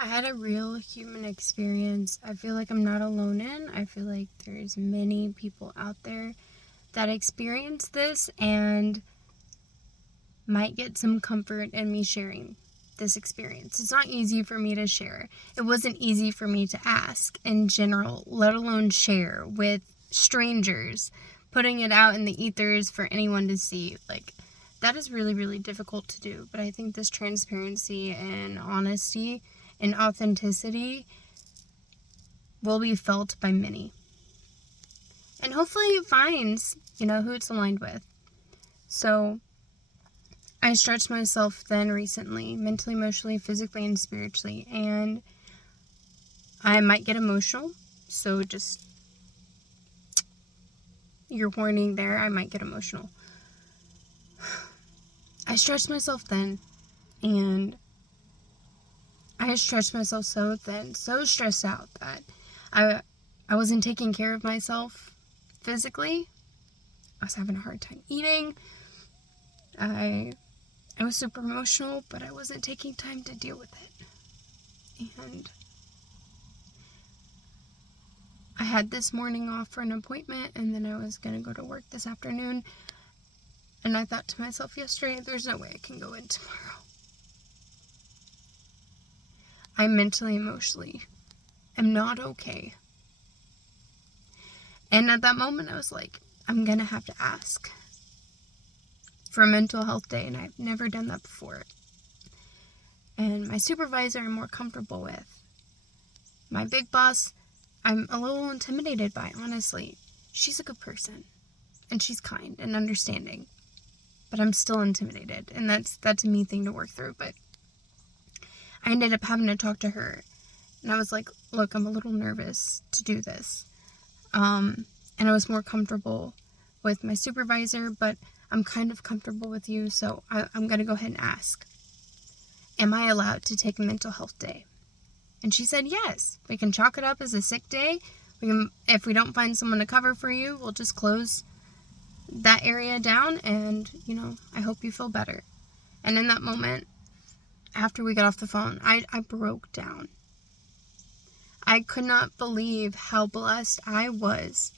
I had a real human experience I feel like I'm not alone in. I feel like there's many people out there that experience this and might get some comfort in me sharing this experience. It's not easy for me to share. It wasn't easy for me to ask in general, let alone share with strangers, putting it out in the ethers for anyone to see. Like, that is really, really difficult to do. But I think this transparency and honesty and authenticity will be felt by many. And hopefully it finds, who it's aligned with. So I stretched myself then recently, mentally, emotionally, physically, and spiritually. And I might get emotional. So just your warning there, I might get emotional. I stretched myself then, and I stretched myself so thin, so stressed out that I wasn't taking care of myself physically. I was having a hard time eating. I was super emotional, but I wasn't taking time to deal with it. And I had this morning off for an appointment, and then I was going to go to work this afternoon. And I thought to myself yesterday, there's no way I can go in tomorrow. I mentally, emotionally am not okay. And at that moment, I was like, I'm going to have to ask for a mental health day, and I've never done that before. And my supervisor I'm more comfortable with. My big boss, I'm a little intimidated by, honestly. She's a good person, and she's kind and understanding, but I'm still intimidated, and that's a me thing to work through. But I ended up having to talk to her, and I was like, look, I'm a little nervous to do this. And I was more comfortable with my supervisor, but I'm kind of comfortable with you, so I'm going to go ahead and ask, am I allowed to take a mental health day? And she said, yes, we can chalk it up as a sick day. If we don't find someone to cover for you, we'll just close that area down, and, I hope you feel better. And in that moment, after we got off the phone, I broke down. I could not believe how blessed I was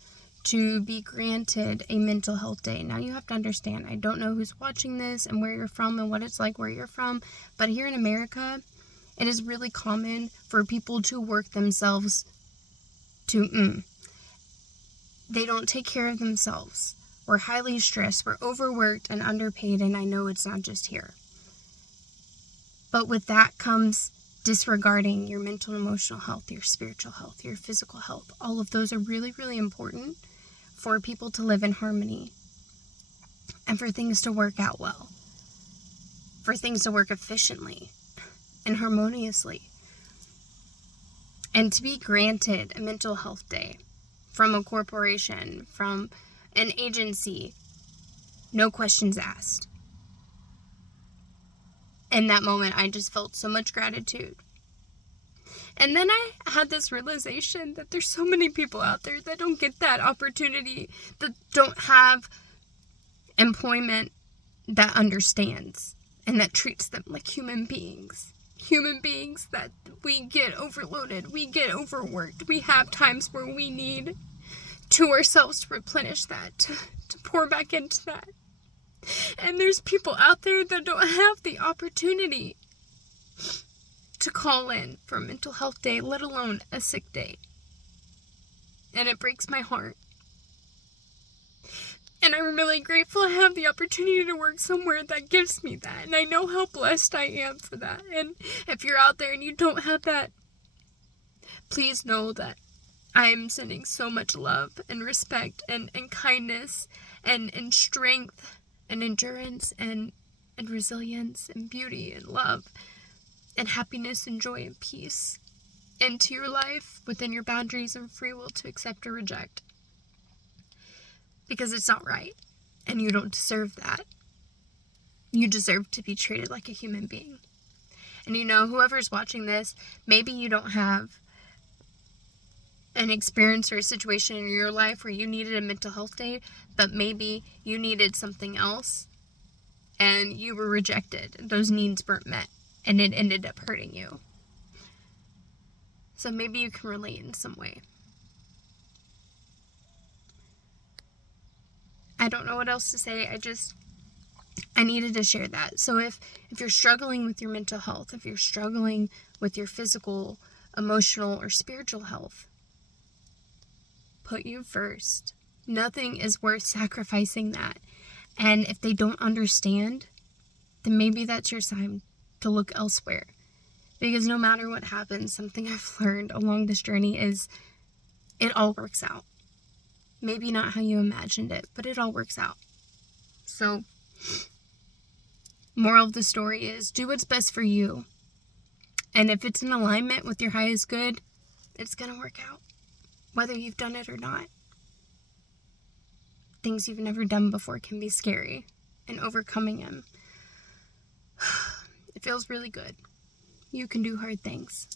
to be granted a mental health day. Now you have to understand, I don't know who's watching this and where you're from and what it's like where you're from, but here in America, it is really common for people to work themselves to, they don't take care of themselves. We're highly stressed, we're overworked and underpaid, and I know it's not just here. But with that comes disregarding your mental and emotional health, your spiritual health, your physical health. All of those are really, really important for people to live in harmony and for things to work out well, for things to work efficiently and harmoniously. And to be granted a mental health day from a corporation, from an agency, no questions asked. In that moment, I just felt so much gratitude. And then I had this realization that there's so many people out there that don't get that opportunity, that don't have employment that understands and that treats them like human beings. Human beings that we get overloaded, we get overworked, we have times where we need to ourselves to replenish that, to pour back into that. And there's people out there that don't have the opportunity to call in for a mental health day, let alone a sick day. And it breaks my heart. And I'm really grateful I have the opportunity to work somewhere that gives me that. And I know how blessed I am for that. And if you're out there and you don't have that, please know that I'm sending so much love and respect and kindness and strength and endurance and resilience and beauty and love and happiness and joy and peace into your life within your boundaries and free will to accept or reject. Because it's not right, and you don't deserve that. You deserve to be treated like a human being. And whoever's watching this, maybe you don't have an experience or a situation in your life where you needed a mental health day, but maybe you needed something else and you were rejected. Those needs weren't met and it ended up hurting you. So maybe you can relate in some way. I don't know what else to say. I needed to share that. So if you're struggling with your mental health, if you're struggling with your physical, emotional, or spiritual health, put you first. Nothing is worth sacrificing that. And if they don't understand, then maybe that's your sign to look elsewhere. Because no matter what happens, something I've learned along this journey is it all works out. Maybe not how you imagined it, but it all works out. So, moral of the story is do what's best for you. And if it's in alignment with your highest good, it's going to work out, whether you've done it or not. Things you've never done before can be scary, and overcoming them, it feels really good. You can do hard things.